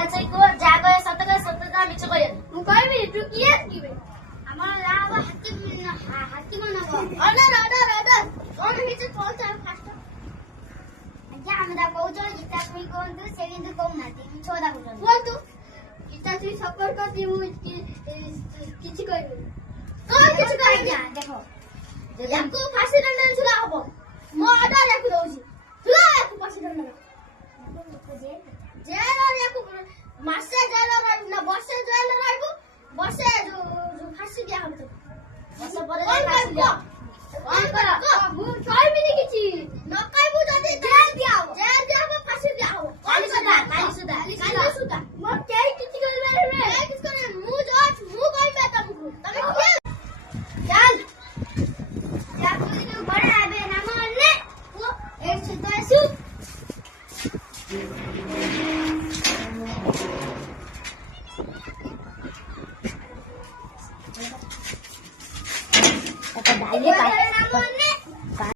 ଚାଚି କୁହ ଯାହା କହେ ସତ କହେ ସତତା ମିଛ କହିବନି। ମୁଁ କହିବି ତୁ କିଏ କିବେ ଆମର ନାଁ ହବ ହାତୀ ମାନବ। ଅର୍ଡର କଣ ହେଇଛି କଲ୍ ଚାଲ ଫାଷ୍ଟ ଆଜ୍ଞା ଆମେ ତା କହୁଛୁ ଗୀତା ଶୁଣି କୁହନ୍ତୁ ସେ କିନ୍ତୁ କହୁନାହାନ୍ତି ମିଛ କଥା କହୁଛନ୍ତି। କୁହନ୍ତୁ ଗୀତା ଶ୍ରୀ ସପୋର୍ଟ କରିଛି ମୁଁ କିଛି କହିବିନି କଣ କିଛି କହିବି ଆଜ୍ଞା ଦେଖ ୟାକୁ ଫାଶୀ ଦଣ୍ଡ ଛୁରା ହବ ମୋ ଅର୍ଡର ୟାକୁ ଦଉଛି ଛୁରା ୟାକୁ ଫାଶୀ ଦଣ୍ଡ ଜେଲରେ ୟାକୁ ମାସେ ଜେଲରେ ରହିବୁ ନା ବର୍ଷେ ଜେଲରେ ରହିବୁ ବର୍ଷେ ଯୋଉ ଫାଶୀ ଦିଆ ହବ ବର୍ଷ ପରେ କଣ ଫାଶୀ କରିବ କଣ କର ମୁଁ କହିବିନି କିଛି ନ କହିବୁ ଯଦି ଜେଲ ଦିଆ ହବ ଫାଶୀ ଦିଆ ହବ କାଲି ସୁଧା ମୋ କେହି କିଛି କରିପାରିବେ ମୁଁ ଜଜ ମୁଁ କହିବି ତମକୁ ତମେ କିଏ ଚାଲ ବଡ ଏବେ ନାମ ନେ ଏଇ ସୁଧ ଆସୁ ଡାଲି